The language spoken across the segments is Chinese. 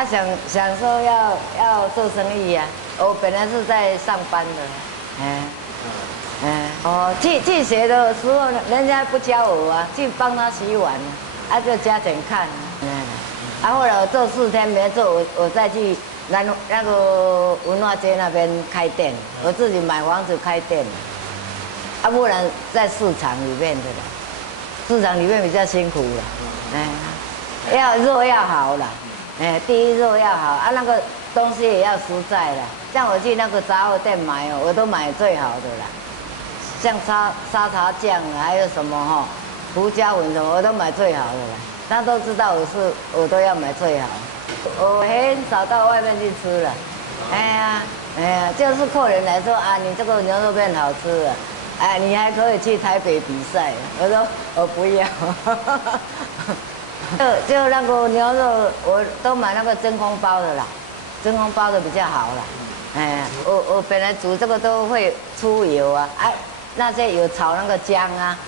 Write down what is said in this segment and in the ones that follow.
啊，想说要做生意呀、我本来是在上班的，去学的时候，人家不教我啊，去帮他洗碗啊，就加减看，后来我做4天没做，我再去那个文化街那边开店，我自己买房子开店，不然在市场里面的啦，市场里面比较辛苦了，肉要好啦。第一肉要好啊，那个东西也要实在啦。像我去那个杂货店买我都买最好的啦。像沙茶酱啊，还有什么胡椒粉什么，我都买最好的啦。他都知道我都要买最好。我很少到外面去吃了。就是客人来说啊，你这个牛肉面好吃了，你还可以去台北比赛。我说我不要。就那个牛肉，我都买那个真空包的啦，真空包的比较好啦。我本来煮这个都会出油啊，那些有炒那个姜啊，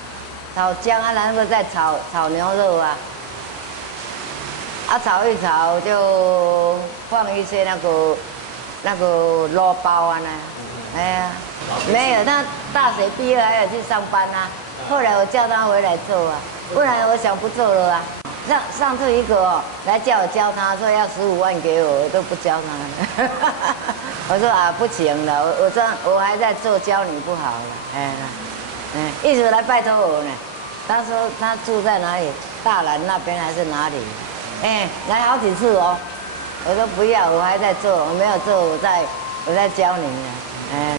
炒姜啊，然后再炒牛肉啊，炒一炒就放一些那个肉包啊没有，他大学毕业还要去上班啊，后来我叫他回来做啊，不然我想不做了啊。上次一个来叫我教他，说要15万给我，我都不教他了。我说不行了，我还在做，教你不好了。一直来拜托我呢。他说他住在哪里，大南那边还是哪里？来好几次哦。我说不要，我还在做，我没有做，我在教你呢。